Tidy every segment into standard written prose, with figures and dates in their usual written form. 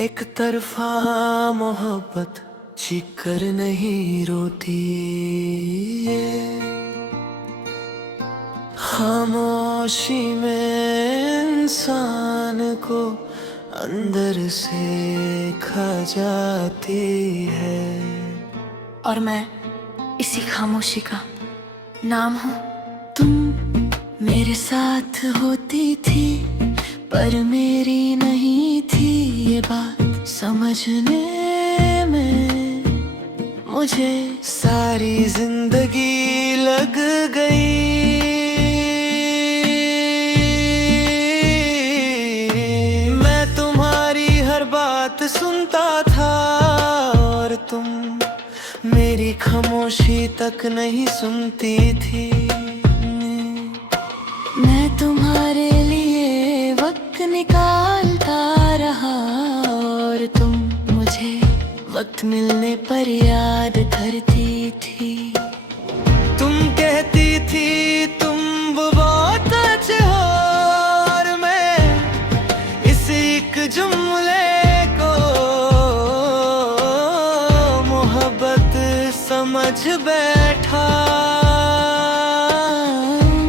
एक तरफा मोहब्बत चीख कर नहीं रोती, ये खामोशी में इंसान को अंदर से खा जाती है। और मैं इसी खामोशी का नाम हूँ। तुम मेरे साथ होती थी पर मेरी नहीं थी ये बात समझने में मुझे सारी जिंदगी लग गई। मैं तुम्हारी हर बात सुनता था और तुम मेरी खामोशी तक नहीं सुनती थी। मैं तुम्हारे लिए वक्त निकालता रहा और तुम मुझे वक्त मिलने पर याद करती थी। तुम कहती थी तुम बहुत अच्छे हो और मैं इस एक जुमले को मोहब्बत समझ बैठा।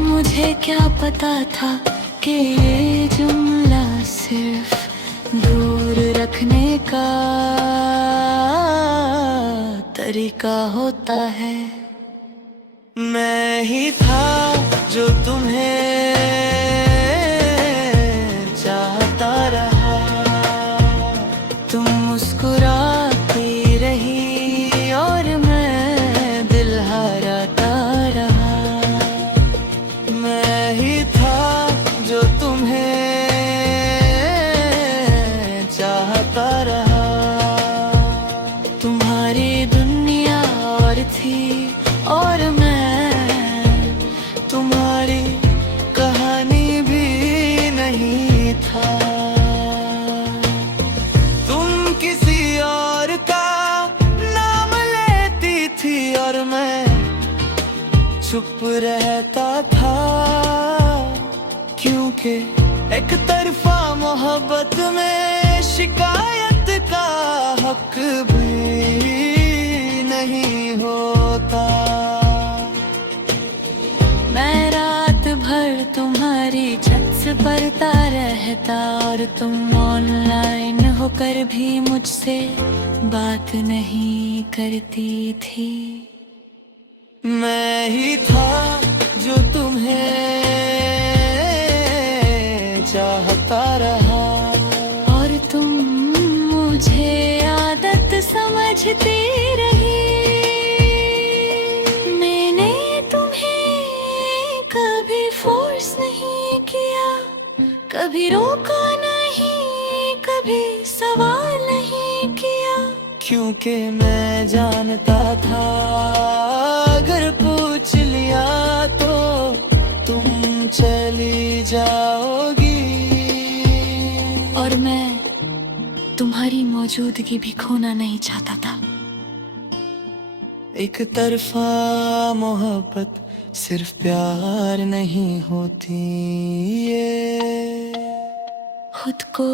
मुझे क्या पता था कि ये जुमला सिर्फ दूर रखने का तरीका होता है। मैं ही था जो तुम्हें चाहता रहा। तुम मुस्कुराती रही और मैं दिल हाराता रहा। मैं ही था जो तुम्हें चाहता रहा। तुम्हारी दुनिया और थी और मैं तुम्हारी कहानी भी नहीं था। तुम किसी और का नाम लेती थी और मैं चुप रहता था, क्योंकि एक तरफा मोहब्बत में शिकायत का हक भी नहीं होता। मैं रात भर तुम्हारी छत से पढ़ता रहता और तुम ऑनलाइन होकर भी मुझसे बात नहीं करती थी। मैं ही था जो तुम्हें चाहता रहा और तुम मुझे आदत समझती रही। मैंने तुम्हें कभी फोर्स नहीं किया, कभी रोका नहीं, कभी सवाल नहीं किया, क्योंकि मैं जानता था अगर पूछ लिया तो तुम चली जाओगी। और मैं तुम्हारी मौजूदगी भी खोना नहीं चाहता था। एक तरफा मोहब्बत सिर्फ प्यार नहीं होती, ये खुद को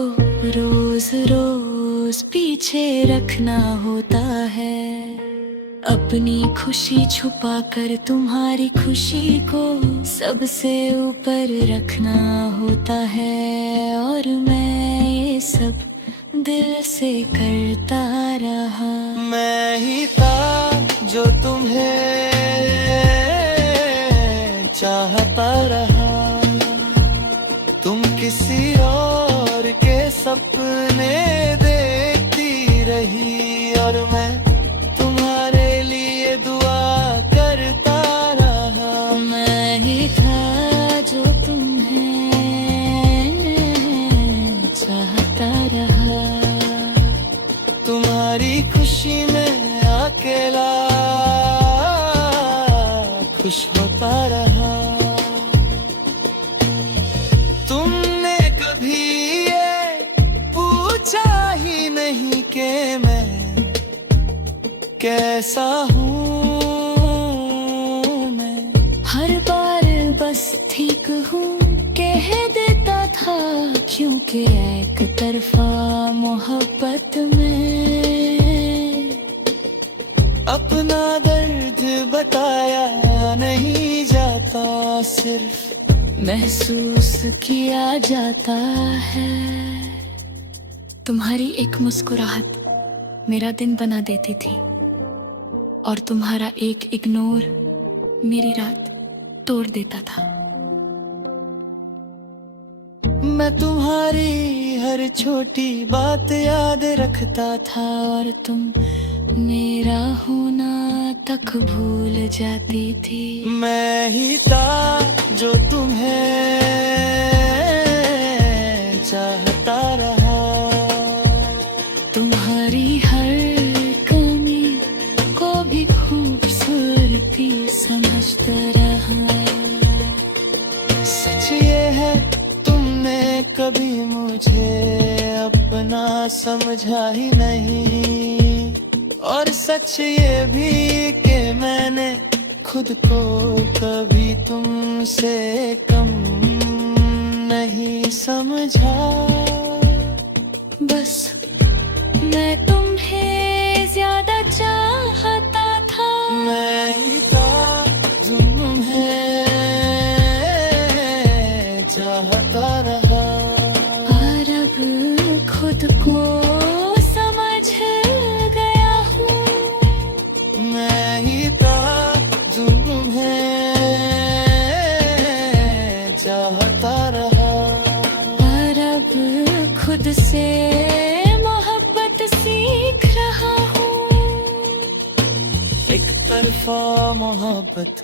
रोज रोज पीछे रखना होता है। अपनी खुशी छुपा कर तुम्हारी खुशी को सबसे ऊपर रखना होता है। और मैं ये सब दिल से करता रहा। मैं ही था जो तुम्हें चाहता रहा। तुम किसी और के सपने देखती रही और मैं तुम्हारे लिए दुआ करता रहा। मैं ही था जो तुम्हें चाहता रहा। तुम्हारी खुशी में अकेला खुश होता रहा। तुमने कभी ये पूछा ही नहीं कि मैं कैसा हूँ। मैं हर बार बस ठीक हूँ कह देता था, क्योंकि कि एक तरफा मोहब्बत में अपना दर्द बताया नहीं जाता, सिर्फ महसूस किया जाता है। तुम्हारी एक मुस्कुराहट मेरा दिन बना देती थी, और तुम्हारा एक इग्नोर मेरी रात तोड़ देता था। मैं तुम्हारी हर छोटी बात याद रखता था, और तुम मेरा होना तक भूल जाती थी। मैं ही था जो तुम्हें चाहता रहा, तुम्हारी हर कमी को भी खूबसूरती समझता रहा। सच ये है तुमने कभी मुझे अपना समझा ही नहीं, और सच ये भी कि मैंने खुद को कभी तुमसे कम नहीं समझा। बस मैं तुम्हें ज्यादा चाहता था। मैं ही था जो तुम्हें चाहता रहा, और अब खुद को समझ गया हूँ। मैं ही था जो तुम्हें चाहता रहा, और अब खुद से मोहब्बत सीख रहा हूँ। एक तरफा मोहब्बत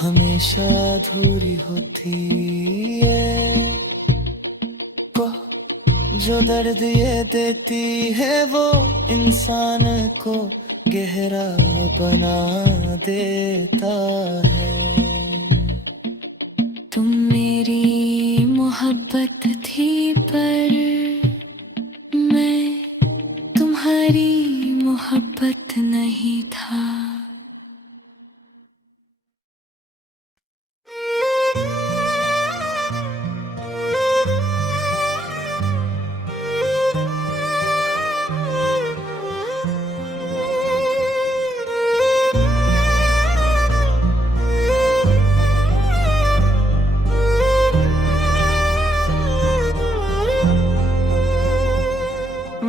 हमेशा अधूरी होती है, को जो दर्द ये देती है वो इंसान को गहरा बना देता है। तुम मेरी मोहब्बत थी, पर मैं तुम्हारी मोहब्बत नहीं था।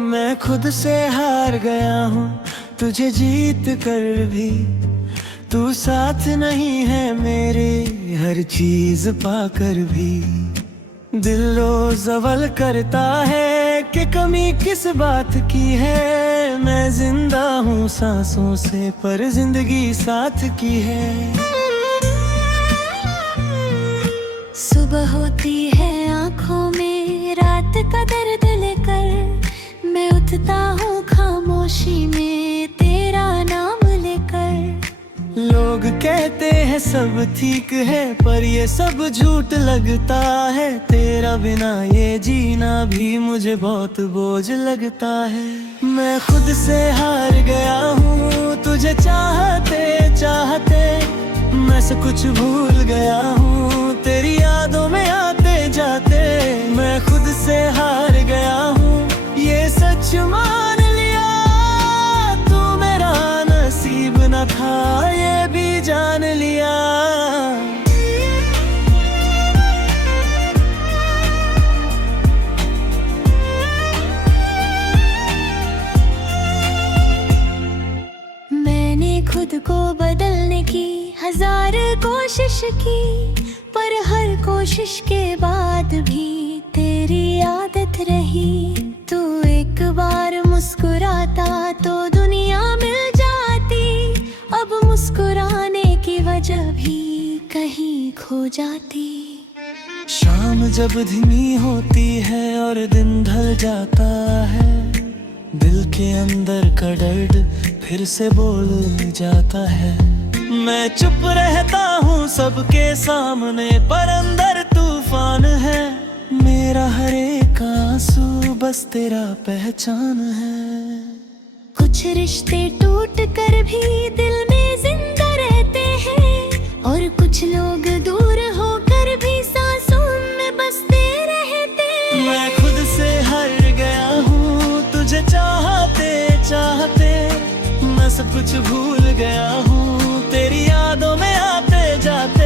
मैं खुद से हार गया हूँ तुझे जीत कर भी, तू साथ नहीं है मेरे हर चीज पाकर भी। दिल रोज अव्वल करता है कि कमी किस बात की है, मैं जिंदा हूँ सांसों से पर जिंदगी साथ की है। सुबह होती है आँखों में रात का दर्द लेकर, मैं उठता हूँ खामोशी में तेरा नाम लेकर। लोग कहते हैं सब ठीक है पर ये सब झूठ लगता है, तेरा बिना ये जीना भी मुझे बहुत बोझ लगता है। मैं खुद से हार गया हूँ तुझे चाहते चाहते, मैं सब कुछ भूल गया हूँ तेरी यादों में आते जाते। मैं खुद से हार गया हूँ ये सच मान लिया, तू मेरा नसीब न था ये भी जान लिया। मैंने खुद को बदलने की हजार कोशिश की, पर हर कोशिश के बाद भी तेरी आदत रही। तू एक बार मुस्कुराता तो दुनिया मिल जाती, अब मुस्कुराने की वजह भी कहीं खो जाती। शाम जब धीमी होती है और दिन ढल जाता है, दिल के अंदर का दर्द फिर से बोल जाता है। मैं चुप रहता हूँ सबके सामने पर अंदर तूफान है, मेरा हर एक आंसू बस तेरा पहचान है। कुछ रिश्ते टूट कर भी दिल में जिंदा रहते हैं, और कुछ लोग दूर होकर भी सांसों में बसते रहते हैं। मैं खुद से कुछ भूल गया हूँ। तेरी यादों में आते जाते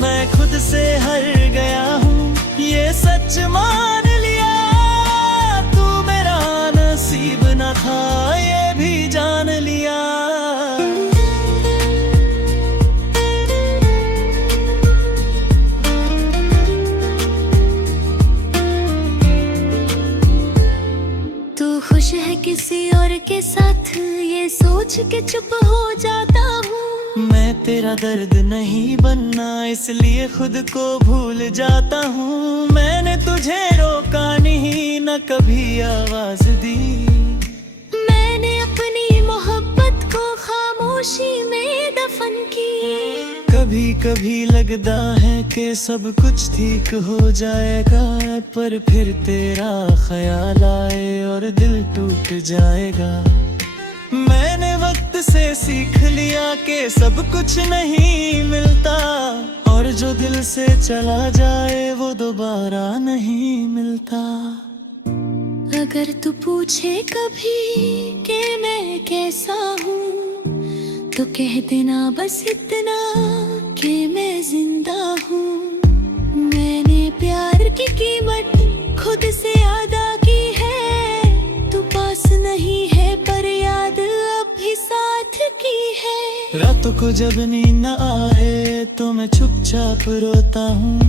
मैं खुद से हर गया हूँ। ये सच मान लिया, तू मेरा नसीब न था, ये भी जान लिया। तू खुश है किसी और के साथ, ये सोच के चुप हो जाता हूँ। मैं तेरा दर्द नहीं बनना, इसलिए खुद को भूल जाता हूँ। मैंने तुझे रोका नहीं, न कभी आवाज दी। मैंने अपनी मोहब्बत को खामोशी में दफन की। कभी कभी लगता है कि सब कुछ ठीक हो जाएगा, पर फिर तेरा ख्याल आए और दिल टूट जाएगा। मैंने वक्त से सीख लिया कि सब कुछ नहीं मिलता, और जो दिल से चला जाए वो दोबारा नहीं मिलता। अगर तू पूछे कभी कि मैं कैसा हूँ, तो कह देना बस इतना कि मैं जिंदा हूँ। मैंने प्यार की कीमत खुद से अदा की है। तू पास नहीं है पर याद अब भी साथ की है। रातों को जब नींद न आए तो मैं चुपचाप रोता हूँ।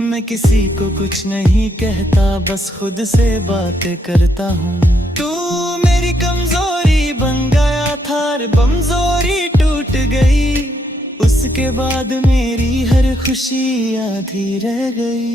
मैं किसी को कुछ नहीं कहता, बस खुद से बातें करता हूँ। तू मेरी कमजोरी बन गया था, कमजोरी टूट गई। उसके बाद मेरी हर खुशी आधी रह गई।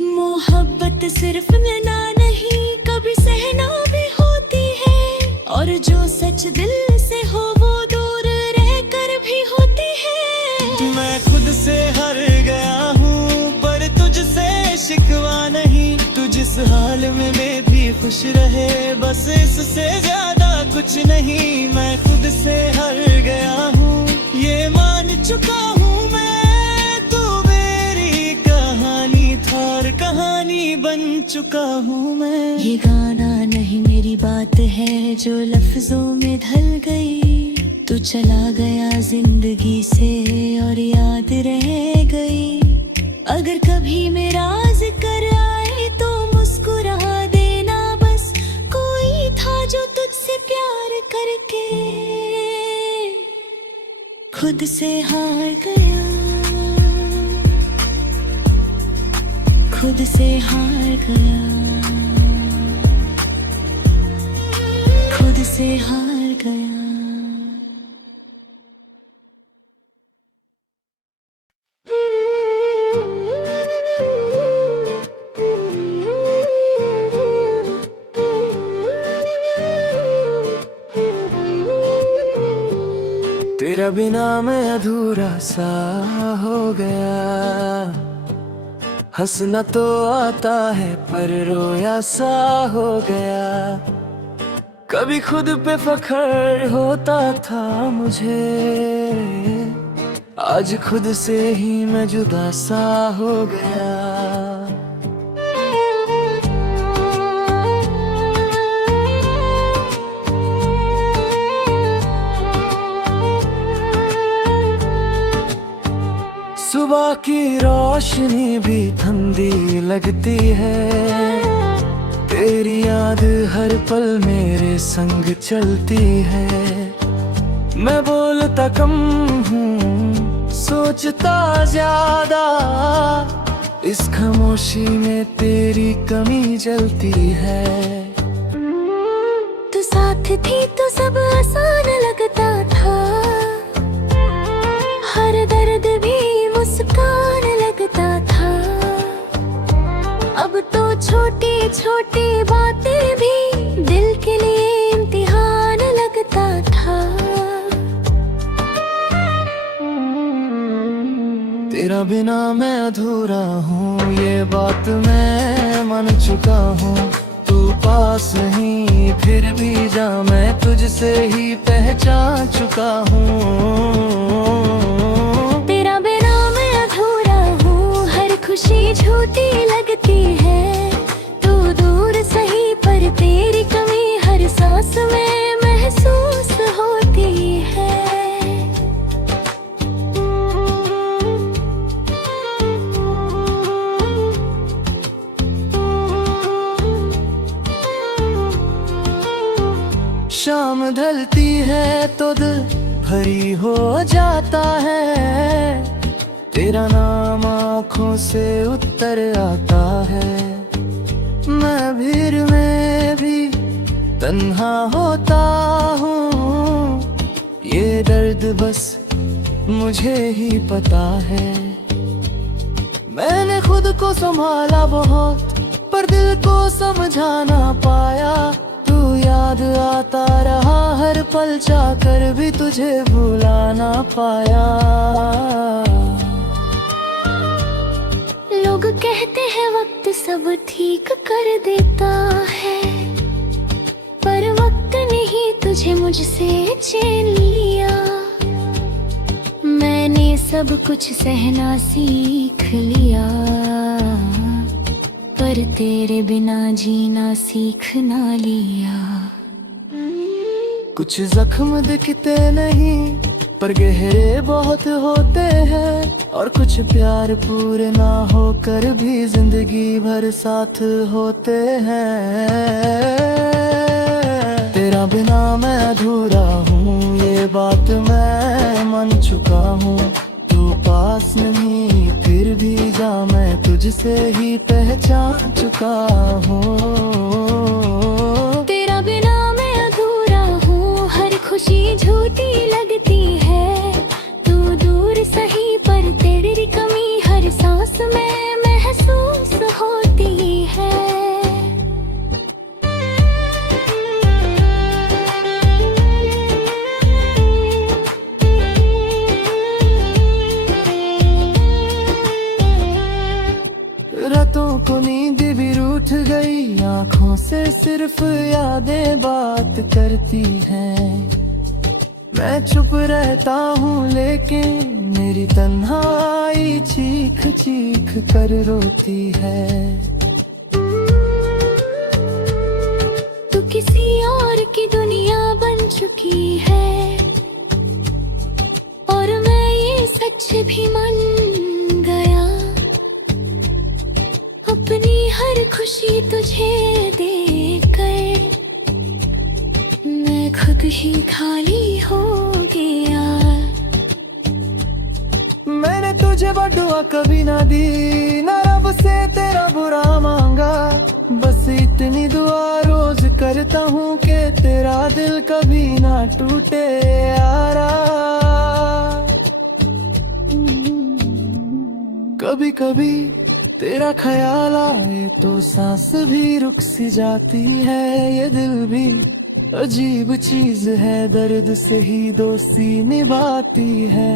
मोहब्बत सिर्फ मिलना नहीं, कभी सहना भी होती है। और जो सच दिल से हो वो दूर रह कर भी होती है। मैं खुद से हार गया हूँ, पर तुझसे शिकवा नहीं। तू जिस हाल में मैं भी खुश रहे, बस इससे ज्यादा कुछ नहीं। मैं खुद से हार गया हूँ, ये मान चुका हूँ मैं। तू मेरी कहानी था और कहानी बन चुका हूँ मैं। ये गाना नहीं मेरी बात है जो लफ्जों में ढल गई। तू चला गया जिंदगी से और याद रह गई। अगर कभी मेरा जिक्र आए तो मुस्कुरा देना बस। कोई था जो तुझसे प्यार करके खुद से हार गया, खुद से हार गया, खुद से हार गया। तेरा बिना मैं अधूरा सा हो गया। हंसना तो आता है पर रोया सा हो गया। कभी खुद पे फख्र होता था मुझे, आज खुद से ही मैं जुदा सा हो गया। सुबह की रोशनी भी ठंडी लगती है। तेरी याद हर पल मेरे संग चलती है। मैं बोलता कम हूँ, सोचता ज्यादा। इस खामोशी में तेरी कमी जलती है। तू साथ थी तो सब आसान लगता था। हर दर्द भी मुस्कान लगता था। अब तो छोटी छोटी बातें भी दिल के लिए इम्तिहान लगता था। तेरा बिना मैं अधूरा हूँ, ये बात मैं मान चुका हूँ। तू पास नहीं फिर भी जा, मैं तुझसे ही पहचान चुका हूँ। खुशी झूठी लगती है। तू दूर सही पर तेरी कमी हर सांस में महसूस होती होती है। शाम ढलती है तो दिल भरी हो जाता है, तेरा नाम आँखों से उतर आता है। मैं भीड़ में भी तन्हा होता हूँ, ये दर्द बस मुझे ही पता है। मैंने खुद को संभाला बहुत, पर दिल को समझा ना पाया। तू याद आता रहा हर पल, चाहकर भी तुझे भुला ना पाया। लोग कहते हैं वक्त सब ठीक कर देता है, पर वक्त नहीं तुझे मुझसे छीन लिया। मैंने सब कुछ सहना सीख लिया, पर तेरे बिना जीना सीख ना लिया। कुछ जख्म दिखते नहीं, पर गहरे बहुत होते हैं, और कुछ प्यार पूरे ना होकर भी जिंदगी भर साथ होते हैं। तेरा बिना मैं अधूरा हूँ, ये बात मैं मान चुका हूँ। तू पास नहीं फिर भी जा, मैं तुझसे ही पहचान चुका हूँ। तेरा बिना मैं अधूरा हूँ, हर खुशी झूठी लगती है। तू दूर सही पर तेरी कमी हर सांस में महसूस होती है। रातों को नींद भी रूठ गई, आँखों से सिर्फ यादें बात करती हैं। मैं चुप रहता हूँ लेकिन मेरी तन्हाई चीख चीख कर रोती है। तू किसी और की दुनिया बन चुकी है, और मैं ये सच भी मान गया। अपनी हर खुशी तुझे देकर मैं खुद ही खाली हो गया। मैंने तुझे बदुआ कभी ना दी, ना रब से तेरा बुरा मांगा। बस इतनी दुआ रोज करता हूँ कि तेरा दिल कभी ना टूटे यारा। कभी कभी तेरा ख्याल आए तो सांस भी रुक सी जाती है। ये दिल भी अजीब चीज है, दर्द से ही दोस्ती निभाती है।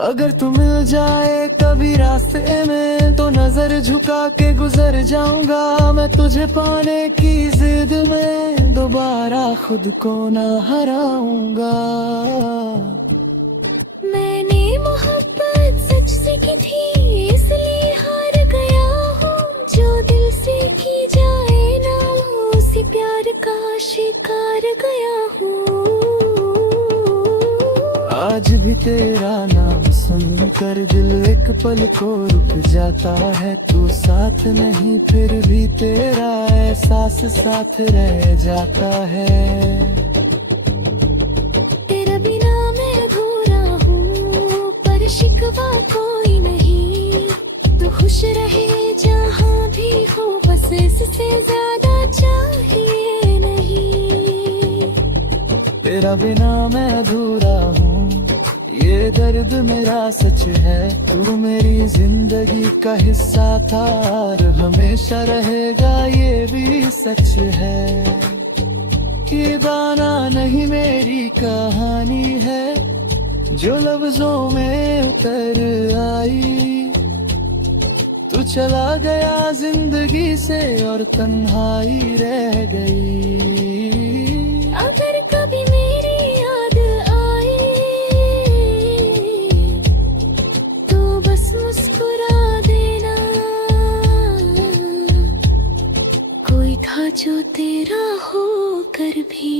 अगर तू मिल जाए कभी रास्ते में, तो नजर झुका के गुजर जाऊंगा। मैं तुझे पाने की जिद में दोबारा खुद को ना हराऊंगा। मैंने मोहब्बत सच से की थी, इसलिए हार गया हूँ। जो दिल से की जाए ना, उसी प्यार का शिकार गया हूँ। आज भी तेरा नाम सुनकर दिल एक पल को रुक जाता है। तू साथ नहीं फिर भी तेरा एहसास साथ रह जाता है। तेरा बिना मैं अधूरा हूँ, पर शिकवा कोई नहीं। तू खुश रहे जहाँ भी हो, बस इससे ज्यादा चाहिए नहीं। तेरा बिना मैं अधूरा हूँ, ये दर्द मेरा सच है। तू मेरी जिंदगी का हिस्सा था और हमेशा रहेगा, ये भी सच है। ये गाना नहीं मेरी कहानी है, जो लफ्जों में उतर आई। तू चला गया जिंदगी से और तन्हाई रह गई। अगर कभी मेरी याद आए, तो बस मुस्कुरा देना। कोई था था जो तेरा होकर भी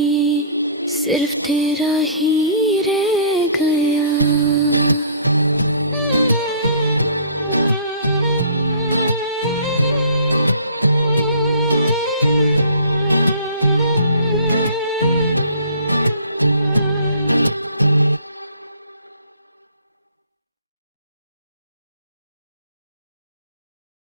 सिर्फ तेरा ही रह गया।